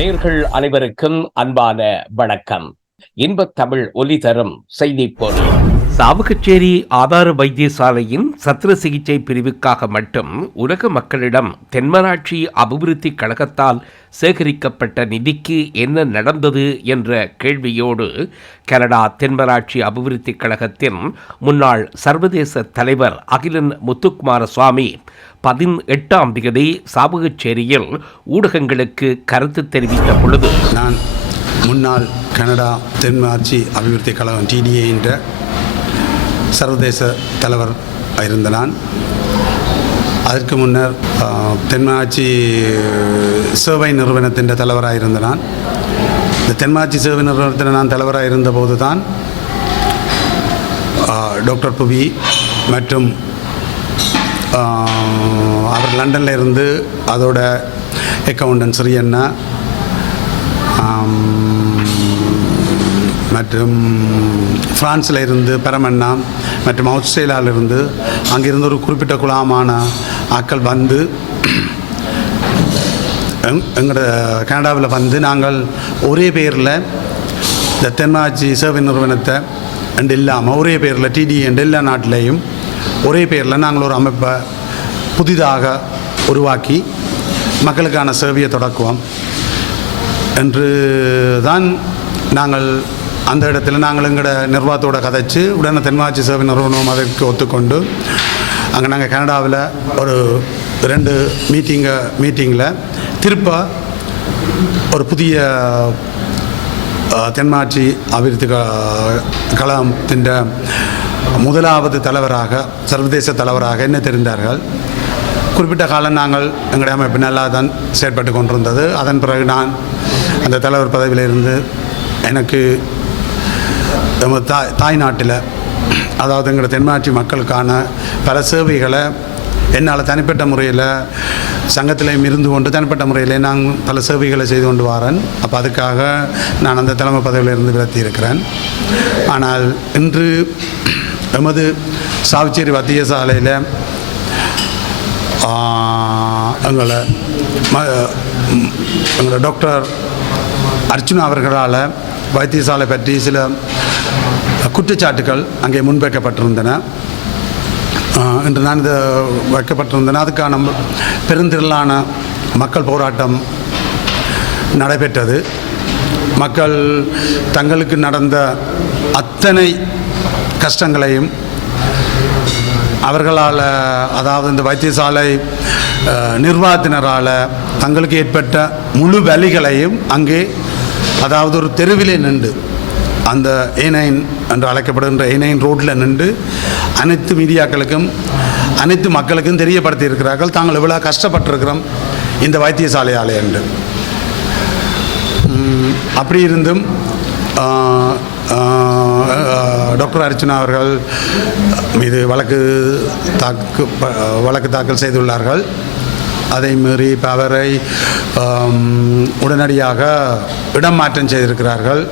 நேர்கள் அனைவருக்கும் அன்பான வணக்கம். இன்பத் தமிழ் ஒலி தரும் செய்தி பொருள். சாவகச்சேரி ஆதார வைத்தியசாலையின் சத்திர சிகிச்சை பிரிவுக்காக மட்டும் உலக மக்களிடம் தென்மராட்சி அபிவிருத்தி கழகத்தால் சேகரிக்கப்பட்ட நிதிக்கு என்ன நடந்தது என்ற கேள்வியோடு கனடா தென்மராட்சி அபிவிருத்தி கழகத்தின் முன்னாள் சர்வதேச தலைவர் அகிலன் முத்துக்குமார சுவாமி பதினெட்டாம் தேதி சாவகச்சேரியில் ஊடகங்களுக்கு கருத்து தெரிவித்த பொழுது நான் முன்னாள் கனடா தென்மாட்சி அபிவிருத்தி கழகம் டிடிஏ என்ற சர்வதேச தலைவர் இருந்த நான். அதற்கு முன்னர் தென்மாட்சி சேவை நிறுவனத்தின் தலைவராக இருந்த நான். இந்த தென்மாட்சி சேவை நிறுவனத்தில் நான் தலைவராக இருந்தபோது தான் டாக்டர் புவி மற்றும் அவர் லண்டனில் இருந்து அதோட அக்கௌண்டன் சரியண்ணா மற்றும் ஃப்ரான்ஸில் இருந்து பெரமண்ணா மற்றும் ஆஸ்திரேலியாவில் இருந்து அங்கிருந்து ஒரு குறிப்பிட்ட குழாமான ஆக்கள் வந்து எங் எங்களோட கனடாவில் வந்து நாங்கள் ஒரே பேரில் இந்த தென்னாட்சி சேவை நிறுவனத்தை அண்டு இல்லாமல் ஒரே பேரில் டிடி அண்டு எல்லா நாட்டிலையும் ஒரே பேரில் நாங்கள் ஒரு அமைப்பை புதிதாக உருவாக்கி மக்களுக்கான சேவையை தொடக்குவோம். என்று தான் நாங்கள் அந்த இடத்துல நாங்கள் எங்களோட நிர்வாகத்தோட கதைச்சு உடனே தென்மாட்சி சேவை நிறுவனம் அதற்கு ஒத்துக்கொண்டு அங்கே நாங்கள் கனடாவில் ஒரு ரெண்டு மீட்டிங்கை மீட்டிங்கில் திருப்ப ஒரு புதிய தென்மாட்சி அபிவிருத்தி க- கழகத்தின் முதலாவது தலைவராக சர்வதேச தலைவராக என்ன தெரிந்தார்கள்? குறிப்பிட்ட காலம் நாங்கள் எங்களுடைய அமைப்பு நல்லா தான் செயற்பட்டு கொண்டிருந்தது. அதன் பிறகு நான் அந்த தலைவர் பதவியிலிருந்து எனக்கு நம்ம தாய் தாய்நாட்டில் அதாவது எங்களோட தென்மாட்சி மக்களுக்கான பல சேவைகளை என்னால் தனிப்பட்ட முறையில் சங்கத்திலையும் இருந்து கொண்டு தனிப்பட்ட முறையில் நான் பல சேவைகளை செய்து கொண்டு வரேன். அப்போ அதுக்காக நான் அந்த தலைமை பதவியிலிருந்து விலத்தி இருக்கிறேன். ஆனால் இன்று எமது சாவிச்சேரி வைத்தியசாலையில் சாலையில் எங்களை எங்களை டாக்டர் அர்ச்சுனா அவர்களால் வைத்தியசாலை பற்றி சில குற்றச்சாட்டுகள் அங்கே முன்வைக்கப்பட்டிருந்தன. ஆஹ், இன்று நான் இது வைக்கப்பட்டிருந்தன. அதுக்கான பெருந்திரளான மக்கள் போராட்டம் நடைபெற்றது. மக்கள் தங்களுக்கு நடந்த அத்தனை கஷ்டங்களையும் அவர்களால் அதாவது இந்த வைத்தியசாலை நிர்வாகத்தினரால் தங்களுக்கு ஏற்பட்ட முழு வழிகளையும் அங்கே அதாவது ஒரு தெருவிலே நின்று அந்த ஏனைன் என்று அழைக்கப்படுகின்ற ஏனைன் ரோட்டில் நின்று அனைத்து மீடியாக்களுக்கும் அனைத்து மக்களுக்கும் தெரியப்படுத்தி இருக்கிறார்கள் தாங்கள் இவ்வளோ கஷ்டப்பட்டிருக்கிறோம் இந்த வைத்தியசாலையாலே என்று. அப்படி இருந்தும் டாக்டர் அர்ச்சனா அவர்கள் மீது வழக்கு தாக்கு ப- வழக்கு தாக்கல் செய்துள்ளார்கள். அதை மீறி இப்போ அவரை உடனடியாக இடம் மாற்றம் செய்திருக்கிறார்கள்.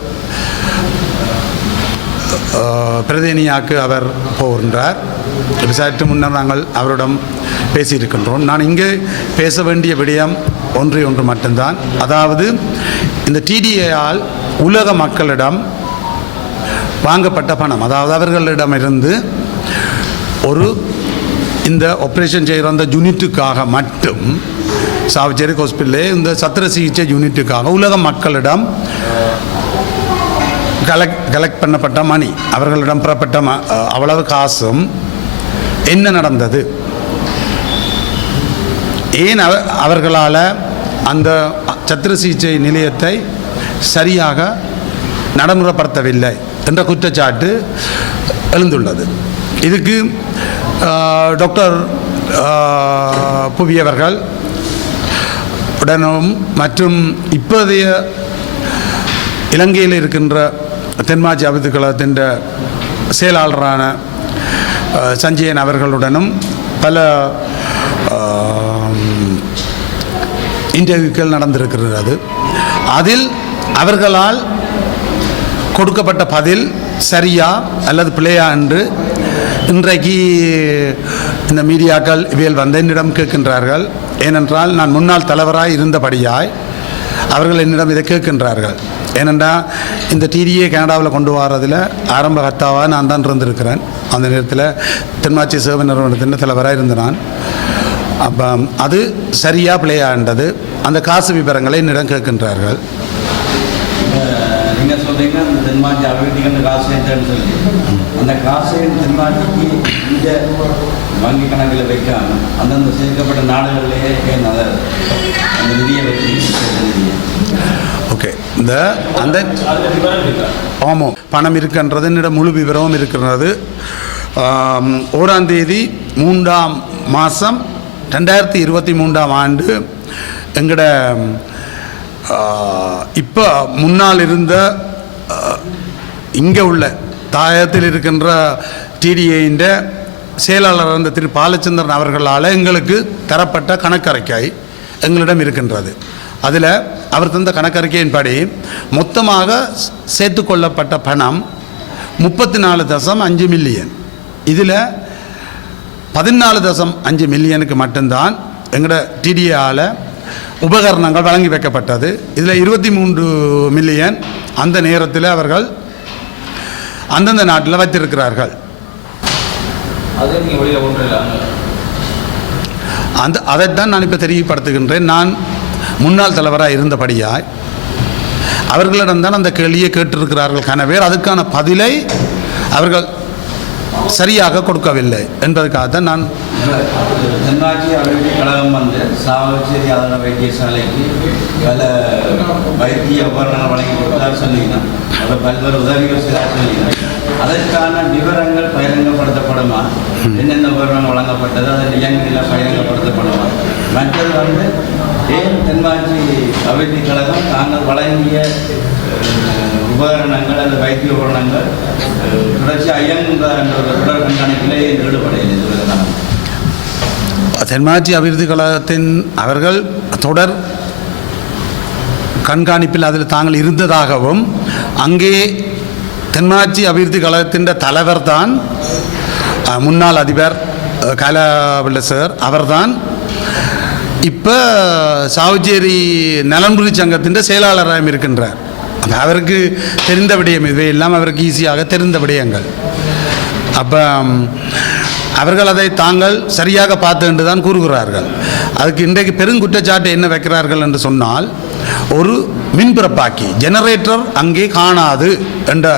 ஆஹ், அவர் போகின்றார். இது சற்று முன்னர் நாங்கள் அவரிடம் பேசியிருக்கின்றோம். நான் இங்கே பேச வேண்டிய விடயம் ஒன்று ஒன்று மட்டும்தான். அதாவது இந்த டிடிஏயால் உலக மக்களிடம் வாங்கப்பட்ட பணம். அதாவது அவர்களிடமிருந்து ஒரு இந்த ஆப்ரேஷன் செய்கிற அந்த யூனிட்டுக்காக மட்டும் சாவச்சேரி ஹாஸ்பிட்டலே இந்த சத்திர சிகிச்சை யூனிட்டுக்காக உலக மக்களிடம் கலெக்ட் கலெக்ட் பண்ணப்பட்ட மணி அவர்களிடம் பெறப்பட்ட ம அவ்வளவு காசும் என்ன நடந்தது? ஏன் அவ அவர்களால் அந்த சத்திர சிகிச்சை நிலையத்தை சரியாக நடைமுறைப்படுத்தவில்லை? என்ற குற்றச்சாட்டு எழுந்துள்ளது. இதுக்கு டாக்டர் புவியவர்கள் புவி அவர்கள் உடனும் மற்றும் இப்போதைய இலங்கையில் இருக்கின்ற தென்மாஜி அபித்து கழகத்தின் செயலாளரான சஞ்சயன் அவர்களுடனும் பல இன்டர்வியூக்கள் நடந்திருக்கிறது. அதில் அவர்களால் கொடுக்கப்பட்ட பதில் சரியா அல்லது பிழையா என்று இன்றைக்கு இந்த மீடியாக்கள் இவையில் வந்து என்னிடம் கேட்கின்றார்கள். ஏனென்றால் நான் முன்னாள் தலைவராய் இருந்தபடியாய் அவர்கள் என்னிடம் இதை கேட்கின்றார்கள். ஏனென்றால் இந்த டிடியை கனடாவில் கொண்டு வரதில் ஆரம்ப கர்த்தாவாக நான் தான் இருந்திருக்கிறேன். அந்த நேரத்தில் தென்மாச்சி சேவை நிறுவனத்தின் தலைவராக இருந்த நான். அப்போ அது சரியாக பிள்ளையாண்டது அந்த காசு விவரங்களை என்னிடம் கேட்கின்றார்கள். சொல்றீங்க அந்த தென்மாட்சி அபிவிருத்திக்கு அந்த காசு சொல்லி. அந்த காசை தென்மாட்சிக்கு இந்த வங்கி கணக்கில் வைக்காம அந்தந்த சேர்க்கப்பட்ட நாடுகளிலேயே அதை அந்த நிதியை வச்சு நிதியை. ஓகே. இந்த அந்த ஆமாம் பணம் இருக்கின்றது என்னிடம் முழு விவரமும் இருக்கிறது ஓராம் தேதி மூன்றாம் மாதம் ரெண்டாயிரத்தி இருபத்தி மூன்றாம் ஆண்டு எங்களோட இப்போ முன்னால் இருந்த இங்கே உள்ள தாயத்தில் இருக்கின்ற டிடிஏயின் செயலாளர் இருந்த திரு பாலச்சந்திரன் அவர்களால் எங்களுக்கு தரப்பட்ட கணக்கறிக்கை எங்களிடம் இருக்கின்றது. அதில் அவர் தந்த கணக்கறிக்கையின்படி மொத்தமாக சேர்த்து கொள்ளப்பட்ட பணம் முப்பத்தி நாலு தசம் அஞ்சு மில்லியன். இதில் பதினாலு தசம் அஞ்சு மில்லியனுக்கு மட்டும்தான் எங்களோட டிடிஏஆல் உபகரணங்கள் வழங்கி வைக்கப்பட்டது. இதில் இருபத்தி மூன்று மில்லியன் அந்த நேரத்தில் அவர்கள் அந்தந்த நாட்டில் வைத்திருக்கிறார்கள். அந்த அதைத்தான் நான் இப்போ தெரியப்படுத்துகின்றேன். நான் முன்னாள் தலைவராக இருந்தபடியாய் அவர்களிடம் தான் அந்த கேள்வியை கேட்டிருக்கிறார்கள் கனவேர் அதுக்கான பதிலை அவர்கள் சரியாக கொடுக்கவில்லை என்பதற்காகத்தான் நான் தென்மாட்சி அபிவிருத்தி கழகம் வந்து சாவச்சேரி ஆதார வைத்தியசாலைக்கு பல வைத்திய உபகரணங்கள் வழங்கி கொடுத்தா சொன்னீங்கன்னா அதை பல்வேறு உதவிகள் செய்தார் சொன்னீங்கன்னா அதற்கான விவரங்கள் பகிரங்கப்படுத்தப்படுமா? என்னென்ன உபகரணம் வழங்கப்பட்டது? அதன் இயங்குநிலை பகிரங்கப்படுத்தப்படுமா? மற்றது வந்து ஏன் தென்மாட்சி அபிவிருத்தி கழகம் தாங்கள் வழங்கிய உபகரணங்கள் அந்த வைத்திய உபகரணங்கள் தொடர்ச்சி இயங்குகின்ற என்ற ஒரு தொடர் கண்காணிப்பிலே ஈடுபடையில் இதுவரை தென்மாட்சி அபிவிருத்தி கழகத்தின் அவர்கள் தொடர் கண்காணிப்பில் அதில் தாங்கள் இருந்ததாகவும் அங்கே தென்மாற்றி அபிவிருத்தி கழகத்தின் தலைவர் தான் முன்னாள் அதிபர் அஹ், கலாபிள்ள சார் அவர்தான். இப்போ சாவுச்சேரி நலன்புரி சங்கத்தின் செயலாளராக இருக்கின்றார். அவருக்கு தெரிந்த விடயம் இவையெல்லாம் அவருக்கு ஈஸியாக தெரிந்த விடயங்கள். அப்போ அவர்கள் அதை தாங்கள் சரியாக பார்த்து என்று தான் கூறுகிறார்கள். அதுக்கு இன்றைக்கு பெருங்குற்றச்சாட்டு என்ன வைக்கிறார்கள் என்று சொன்னால் ஒரு மின்பிறப்பாக்கி ஜெனரேட்டர் அங்கே காணாது என்ற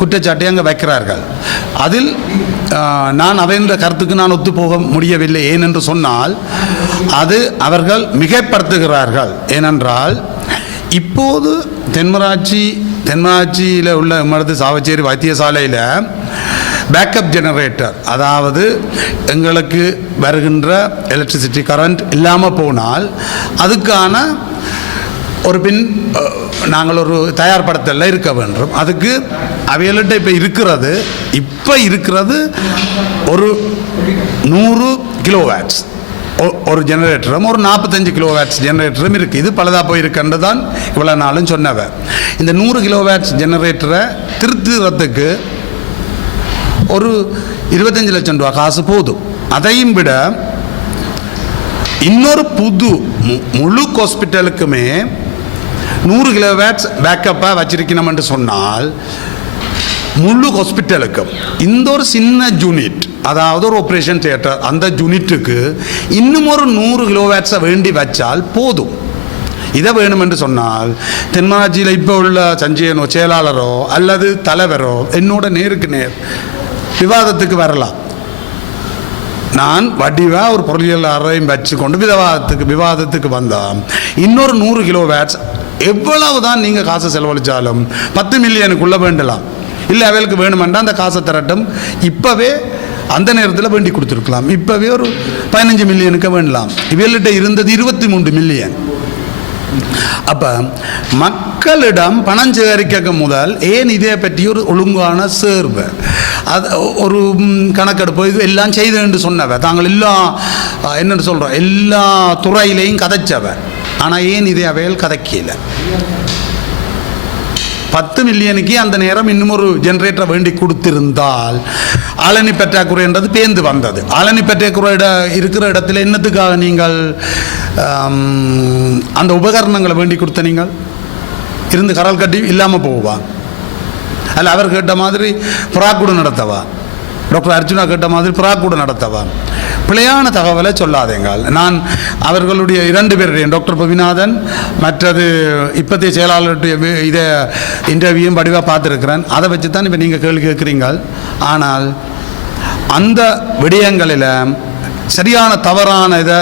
குற்றச்சாட்டை அங்கே வைக்கிறார்கள். அதில் நான் அவன்ற கருத்துக்கு நான் ஒத்து போக முடியவில்லை ஏனென்று சொன்னால் அது அவர்கள் மிகைப்படுத்துகிறார்கள். ஏனென்றால் இப்போது தென்மராட்சி தென்மராட்சியில் உள்ள எம்மடத்து சாவச்சேரி வைத்தியசாலையில் பேக்கப் ஜெனரேட்டர் அதாவது எங்களுக்கு வருகின்ற எலக்ட்ரிசிட்டி கரண்ட் இல்லாமல் போனால் அதுக்கான ஒரு பின் நாங்கள் ஒரு தயார்படுத்தல இருக்க வேண்டும். அதுக்கு அவைகள்கிட்ட இப்போ இருக்கிறது இப்போ இருக்கிறது ஒரு நூறு கிலோவேட்ஸ். ஒரு ஜெனரேட்டரும் ஒரு நாற்பத்தஞ்சு கிலோவேட்ஸ் ஜெனரேட்டரும் இருக்குது இது பலதாக போயிருக்கன்று தான் இவ்வளோ நாளும் சொன்னவ. இந்த நூறு கிலோவேட்ஸ் ஜெனரேட்டரை திருத்துறதுக்கு ஒரு இருபத்தஞ்சு லட்சம் ரூபா காசு போதும். அதையும் விட இன்னொரு புது மு- முழு ஹாஸ்பிட்டலுக்குமே நூறு கிலோவேட்ஸ் பேக்கப்பாக வச்சிருக்கணும்னு சொன்னால் முழு ஹாஸ்பிட்டலுக்கும் இந்த ஒரு சின்ன யூனிட் அதாவது ஒரு ஆப்ரேஷன் தியேட்டர் அந்த யூனிட்டுக்கு இன்னும் ஒரு நூறு கிலோவேட்ஸை வேண்டி வச்சால் போதும். இதை வேணும் என்று சொன்னால் தென்மாஜியில் இப்போ உள்ள சஞ்சயனோ செயலாளரோ அல்லது தலைவரோ என்னோட நேருக்கு நேர் விவாதத்துக்கு வரலாம். நான் வடிவாக ஒரு பொருளியலாளரையும் வச்சுக்கொண்டு விவாதத்துக்கு விவாதத்துக்கு வந்தால் இன்னொரு நூறு கிலோ வேட்ஸ் எவ்வளவு தான் நீங்கள் காசை செலவழித்தாலும் பத்து மில்லியனுக்குள்ளே வேண்டலாம். இல்லை அவைகளுக்கு வேணுமென்றால் அந்த காசை திரட்டும். இப்போவே அந்த நேரத்தில் வேண்டி கொடுத்துருக்கலாம். இப்போவே ஒரு பதினஞ்சு மில்லியனுக்கு வேண்டலாம். இவர்கள்ட்ட இருந்தது இருபத்தி மூன்று மில்லியன். அப்போ மக்களிடம் பணம் சேகரிக்க முதல் ஏன் இதை பற்றி ஒரு ஒழுங்கான சேர்வு? அது ஒரு கணக்கெடுப்பு இது எல்லாம் செய்தேன்னு சொன்னவ. தாங்கள் எல்லாம் என்னென்னு என்னன்னு சொல்கிறோம் எல்லா துறையிலையும் கதைச்சவ. ஆனால் ஏன் இதை அவையில் கதைக்கல? பத்து மில்லியனுக்கு அந்த நேரம் இன்னும் ஒரு ஜென்ரேட்டரை வேண்டி கொடுத்திருந்தால் ஆளணி பற்றாக்குறைன்றது பேந்து வந்தது. ஆளணி பற்றாக்குறை இட இருக்கிற இடத்துல என்னத்துக்காக நீங்கள் அந்த உபகரணங்களை வேண்டி கொடுத்த நீங்கள்? இருந்து கரல் கட்டி இல்லாமல் போவா அல்ல அவர் கேட்ட மாதிரி புறாக்குடு நடத்தவா? டாக்டர் அர்ஜுனா கேட்ட மாதிரி புறாக்கூடு நடத்தவா? பிழையான தகவலை சொல்லாதேங்கள் நான் அவர்களுடைய இரண்டு பேருடையும் டாக்டர் பவிநாதன் மற்றது இப்போதைய செயலாளருடைய இதை இன்டர்வியூயும் வடிவாக பார்த்துருக்கிறேன். அதை வச்சு தான் இப்போ நீங்கள் கேள்வி கேட்குறீங்கள். ஆனால் அந்த விடயங்களில் சரியான தவறான இதை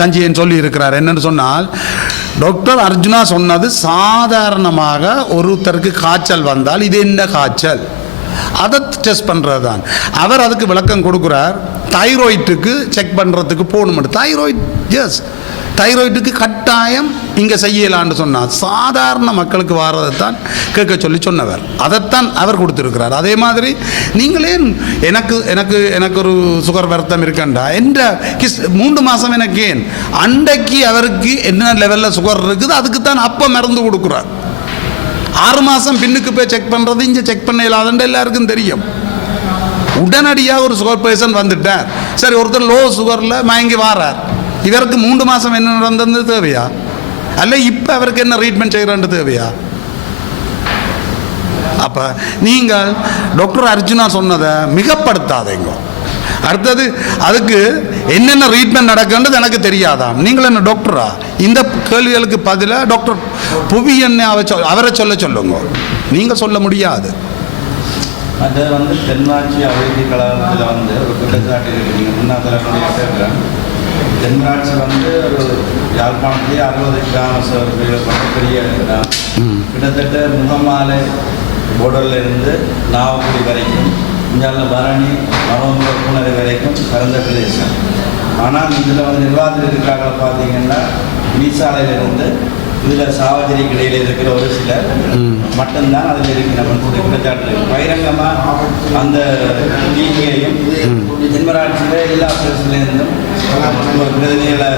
சஞ்சயன் சொல்லி இருக்கிறார் என்னன்னு சொன்னால் டாக்டர் அர்ஜுனா சொன்னது சாதாரணமாக ஒருத்தருக்கு காய்ச்சல் வந்தால் இது என்ன காய்ச்சல்? அதை டெஸ்ட் பண்ணுறது தான் அவர் அதுக்கு விளக்கம் கொடுக்குறார். தைராய்டுக்கு செக் பண்ணுறதுக்கு போகணும் தைராய்டு எஸ் தைராய்டுக்கு கட்டாயம் இங்கே செய்யலான்னு சொன்னார். சாதாரண மக்களுக்கு வாரதை தான் கேட்க சொல்லி சொன்னவர். அதைத்தான் அவர் கொடுத்துருக்கிறார். அதே மாதிரி நீங்களே எனக்கு எனக்கு எனக்கு ஒரு சுகர் வருத்தம் இருக்கண்டா? என்ற கிஸ் மூன்று மாதம் எனக்கு ஏன்? அண்டைக்கு அவருக்கு என்ன லெவலில் சுகர் இருக்குது? அதுக்கு தான் அப்போ மருந்து கொடுக்குறார். ஆறு மாதம் பின்னுக்கு போய் செக் பண்ணுறது இங்கே செக் பண்ண இல்லாதன்ட்டு எல்லாருக்கும் தெரியும். உடனடியாக ஒரு சுகர் பேஷண்ட் வந்துட்டார். சரி ஒருத்தர் லோ சுகரில் மயங்கி வாரார். இவருக்கு மூன்று மாதம் என்ன நடந்தது தேவையா? அல்ல இப்போ அவருக்கு என்ன ட்ரீட்மெண்ட் செய்கிறான்னு தேவையா? அப்போ நீங்கள் டாக்டர் அர்ஜுனா சொன்னதை மிகப்படுத்தாதீங்க. அடுத்தது அதுக்கு என்னென்ன ட்ரீட்மெண்ட் நடக்குன்றது எனக்கு தெரியாதாம். நீங்கள் என்ன டாக்டரா இந்த கேள்விகளுக்கு பதிலாக டாக்டர் புவி என்ன அவ சொல் அவரை சொல்ல சொல்லுங்க. நீங்கள் சொல்ல முடியாது. அது வந்து தென்மாட்சி அவைதி கழகத்தில் வந்து ஒரு குற்றச்சாட்டு இருக்கு. நீங்கள் முன்னாள் தென்மாட்சி வந்து ஒரு யாழ்ப்பாணத்திலே அறுபது கிராம பெரிய. கிட்டத்தட்ட முகமாலை போர்டர்ல இருந்து நாவக்குடி வரைக்கும் இந்தியாவில் பரணி மரவங்க புனரை வரைக்கும் பரந்த பிரதேசம். ஆனால் இதில் வந்து நிர்வாகத்திற்காக பார்த்தீங்கன்னா மீசாலையிலிருந்து இதில் சாவச்சேரிக்கு இடையில இருக்கிற ஒரு சிலர் மட்டும்தான் அதில் இருக்கு நம்ம குற்றச்சாட்டு பகிரங்கமாக அந்த டிவியையும் தென்மராட்சியில் எல்லா பிரச்சனையிலிருந்தும் ஒரு பிரதிநிதிகளை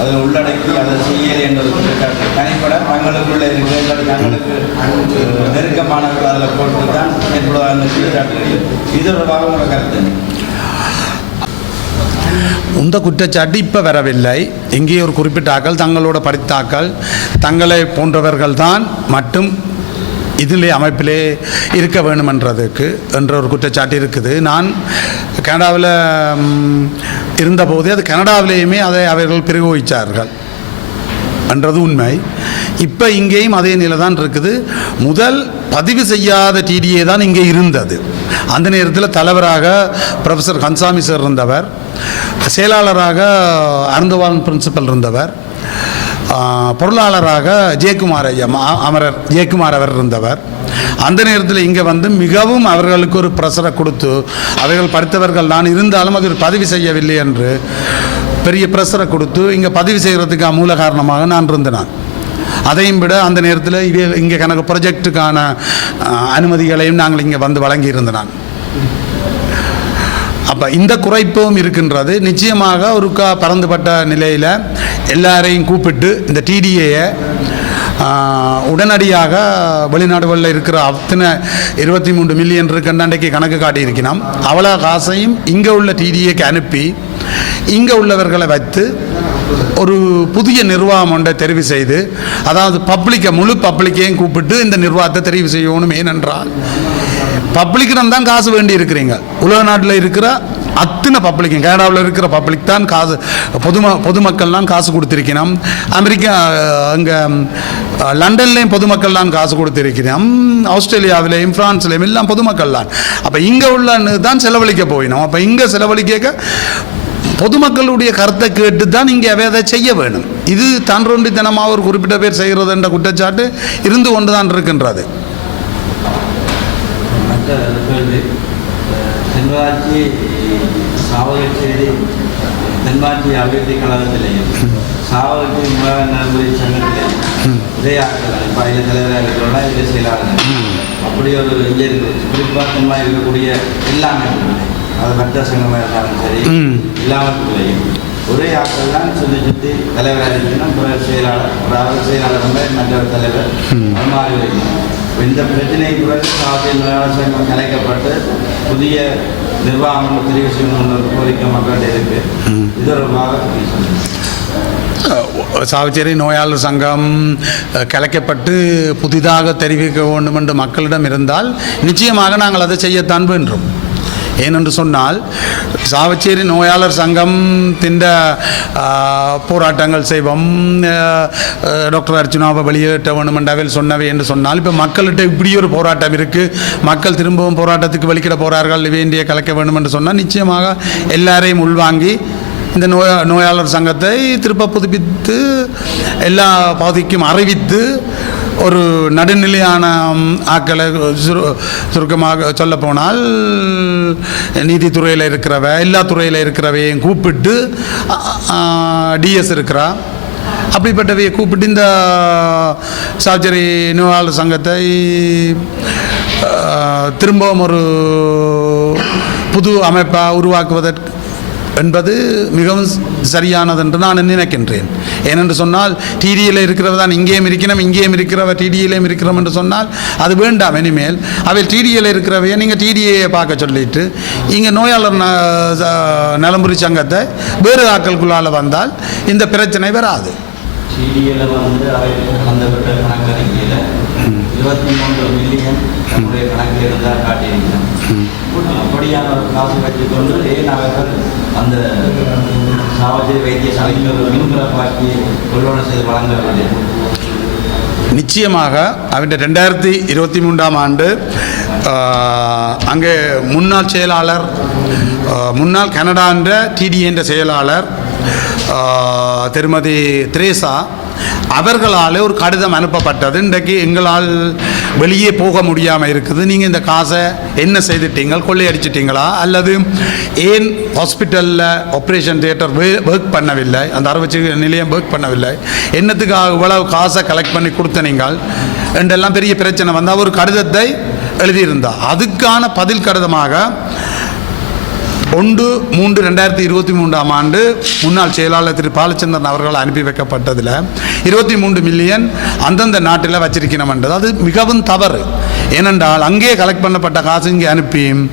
அதில் உள்ளடக்கி அதை செய்யலை என்ற ஒரு குற்றச்சாட்டு. தனிப்பட தங்களுக்குள்ள இருக்கிற தங்களுக்கு நெருக்கமானவர்கள் அதில் போட்டு தான் ஏற்படுவதாக அந்த குற்றச்சாட்டு இது ஒரு வாகனோட கருத்து. உந்த குற்றச்சாட்டு இப்போ வரவில்லை. இங்கே ஒரு குறிப்பிட்டாக்கள் தங்களோட படித்தாக்கள் தங்களை போன்றவர்கள் தான் மட்டும் இதிலே அமைப்பிலே இருக்க வேணுமென்றதுக்கு என்ற ஒரு குற்றச்சாட்டு இருக்குது. நான் கனடாவில் இருந்தபோது அது கனடாவிலேயுமே அதை அவர்கள் பிரயோகித்தார்கள் என்றது உண்மை. இப்போ இங்கேயும் அதே நிலை தான் இருக்குது. முதல் பதிவு செய்யாத டிடிஏ தான் இங்கே இருந்தது. அந்த நேரத்தில் தலைவராக ப்ரொஃபஸர் கன்சாமி சார் இருந்தவர். செயலாளராக அருந்தவாளன் பிரின்சிபல் இருந்தவர். பொருளாளராக ஜெயக்குமார் ஐயா அமரர் ஜெயக்குமார் அவர் இருந்தவர். அந்த நேரத்தில் இங்கே வந்து மிகவும் அவர்களுக்கு ஒரு பிரசரை கொடுத்து அவர்கள் படித்தவர்கள் நான் இருந்தாலும் அது ஒரு பதிவு செய்யவில்லை என்று பெரிய ப்ரெஷரை கொடுத்து இங்கே பதிவு செய்கிறதுக்கு மூல காரணமாக நான் இருந்தேன். அதையும் விட அந்த நேரத்தில் இது இங்கே கணக்கு ப்ரொஜெக்டுக்கான அனுமதிகளையும் நாங்கள் இங்கே வந்து வழங்கியிருந்தேன் நான் அப்போ இந்த குறைப்பும் இருக்கின்றது. நிச்சயமாக ஒரு கா பறந்துபட்ட நிலையில் எல்லாரையும் கூப்பிட்டு இந்த டிடிஏயை உடனடியாக வெளிநாடுகளில் இருக்கிற அத்தனை இருபத்தி மூன்று மில்லியன் இருக்குன்னு கணக்கு காட்டியிருக்கணும் அவ்வளோ காசையும் இங்கே உள்ள டிடிஏக்கு அனுப்பி இங்கே உள்ளவர்களை வைத்து ஒரு புதிய நிர்வாகம் ஒன்றை தெரிவு செய்து அதாவது பப்ளிக்கை முழு பப்ளிக்கையும் கூப்பிட்டு இந்த நிர்வாகத்தை தெரிவு செய்யணும் ஏனென்றால் பப்ளிக்கிடம் தான் காசு வேண்டி இருக்கிறீங்க. உலக நாட்டில் இருக்கிற அத்தனை பப்ளிக்கும் கனடாவில் இருக்கிற பப்ளிக் தான் காசு பொதும பொதுமக்கள்லாம் காசு கொடுத்துருக்கணும். அமெரிக்கா அங்கே லண்டன்லேயும் பொதுமக்கள்லாம் காசு கொடுத்திருக்கிறோம் ஆஸ்திரேலியாவிலேயும் ஃப்ரான்ஸ்லேயும் எல்லாம் பொதுமக்கள் தான் அப்போ இங்கே உள்ள தான் செலவழிக்க போயினோம். அப்போ இங்கே செலவழிக்க பொதுமக்களுடைய கருத்தை கேட்டு தான் இங்கே அவை அதை செய்ய வேணும். இது தான்றொண்டித்தனமாக ஒரு குறிப்பிட்ட பேர் செய்கிறது என்ற குற்றச்சாட்டு இருந்து கொண்டு தான் இருக்கின்றது தென்காட்சி சாவகச்சேரி தென்காட்சி அபிவிருத்தி கழகத்திலேயும் சாவகச்சேரி உலக நலமுறை சங்கத்திலேயும் இதே ஆட்கள் இப்போ அதில் தலைவராக இருக்கிறவங்க இதில் அப்படி ஒரு இங்கே குறிப்பாக தென்மாய் இருக்கக்கூடிய எல்லா அமைப்புகளையும். அது மற்ற சங்கமாக இருந்தாலும் சரி ம். எல்லா அமைப்புகளையும் ஒரே ஆட்கள் தான் சுற்றி சுற்றி தலைவராக இருக்கணும் ஒரு செயலாளர் ஒரு அவர் செயலாளர் வந்து மற்றொரு தலைவர் அது மாறி வைக்கணும் இந்த பிரச்சனை பிறகு சாவச்சேரி நோயாளர் சங்கம் கலைக்கப்பட்டு புதிய நிர்வாகம் தெரிவு செய்யணும்னு ஒரு கோரிக்கை மக்கள்கிட்ட இருக்கு. இது சொல்லுங்கள் சாவச்சேரி நோயாளர் சங்கம் கலைக்கப்பட்டு புதிதாக தெரிவிக்க வேண்டும் என்று மக்களிடம் இருந்தால் நிச்சயமாக நாங்கள் அதை செய்யத்தான் வேண்டுறோம் ஏனென்று சொன்னால் சாவச்சேரி நோயாளர் சங்கம் திண்ட போராட்டங்கள் செய்வோம். டாக்டர் அர்ஜுனாவை வெளியேற்ற வேண்டும் சொன்னவை என்று சொன்னால் இப்போ மக்கள்கிட்ட இப்படி ஒரு போராட்டம் இருக்குது மக்கள் திரும்பவும் போராட்டத்துக்கு வெளிக்கிட போகிறார்கள் வேண்டிய கலைக்க வேண்டும் என்று சொன்னால் நிச்சயமாக எல்லாரையும் உள்வாங்கி இந்த நோய நோயாளர் சங்கத்தை திருப்ப புதுப்பித்து எல்லா பகுதிக்கும் அறிவித்து ஒரு நடுநிலையான ஆக்களை சுரு சுருக்கமாக சொல்லப்போனால் நீதித்துறையில் இருக்கிறவ எல்லா துறையில் இருக்கிறவையும் கூப்பிட்டு டிஎஸ் இருக்கிறா? அப்படிப்பட்டவையை கூப்பிட்டு இந்த சாவச்சேரி நிவாரண சங்கத்தை திரும்பவும் ஒரு புது அமைப்பாக உருவாக்குவதற்கு என்பது மிகவும் சரியானது என்று நான் நினைக்கின்றேன். ஏனென்று சொன்னால் டிடியில் இருக்கிறவ தான் இங்கேயும் இருக்கிறோம் இங்கேயும் இருக்கிறவ டிடியிலேயும் இருக்கிறோம் என்று சொன்னால் அது வேண்டாம் இனிமேல். அவை டிடியில் இருக்கிறவையை நீங்கள் டிடியை பார்க்க சொல்லிட்டு இங்கே நோயாளர் ந நலம்புரி சங்கத்தை வேறு ஆக்களுக்குள்ளால் வந்தால் இந்த பிரச்சனை வராது. வந்து இருபத்தி மூன்று மில்லியன் நம்முடைய கணக்கில் இருந்தால் காட்டியிருக்கிறோம் அப்படியான ஒரு காசு வச்சுக்கொண்டு ஏன் அவர்கள் அந்த சாவச்சேரி வைத்தியசாலைக்கு ஒரு மின்பிறப்பாக்கி கொள்வனை செய்து வழங்கவில்லை? நிச்சயமாக அவன் ரெண்டாயிரத்தி இருபத்தி மூன்றாம் ஆண்டு அங்கே முன்னாள் செயலாளர் முன்னாள் கனடா என்ற டிடி என்ற செயலாளர் திருமதி திரேசா அவர்களால் ஒரு கடிதம் அனுப்பப்பட்டது. இன்றைக்கு எங்களால் வெளியே போக முடியாமல் இருக்குது. நீங்கள் இந்த காசை என்ன செய்துட்டீங்க? கொள்ளையடிச்சிட்டிங்களா? அல்லது ஏன் ஹாஸ்பிட்டலில் ஆப்ரேஷன் தியேட்டர் ஒர்க் பண்ணவில்லை? அந்த அறுவை நிலையம் ஒர்க் பண்ணவில்லை. என்னத்துக்காக இவ்வளவு காசை கலெக்ட் பண்ணி கொடுத்த நீங்கள்? என்றெல்லாம் பெரிய பிரச்சனை வந்தால் ஒரு கடிதத்தை எழுதியிருந்தா. அதுக்கான பதில் கடிதமாக ஒன்று மூன்று ரெண்டாயிரத்தி இருபத்தி மூன்றாம் ஆண்டு முன்னாள் செயலாளர் திரு பாலச்சந்திரன் அவர்கள் அனுப்பி வைக்கப்பட்டதில் இருபத்தி மூன்று மில்லியன் அந்தந்த நாட்டில் வச்சிருக்கணும்ன்றது. அது மிகவும் தவறு. ஏனென்றால் அங்கே கலெக்ட் பண்ணப்பட்ட காசு இங்கே அனுப்பி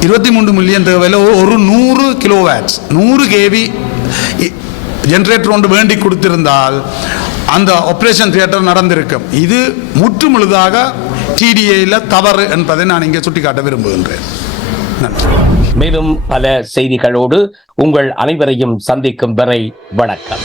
இருபத்தி மூன்று மில்லியன் தேவையில் ஒரு- நூறு கிலோவேட்ஸ் நூறு கேவி ஜென்ரேட்டர் ஒன்று வேண்டி கொடுத்திருந்தால் அந்த ஆப்ரேஷன் தியேட்டர் நடந்திருக்கும். இது முற்றுமுழுதாக டிடிஏயில் தவறு என்பதை நான் இங்கே சுட்டிக்காட்ட விரும்புகின்றேன். நன்றி. மேலும் பல செய்திகளோடு உங்கள் அனைவரையும் சந்திக்கும் வரை வணக்கம்.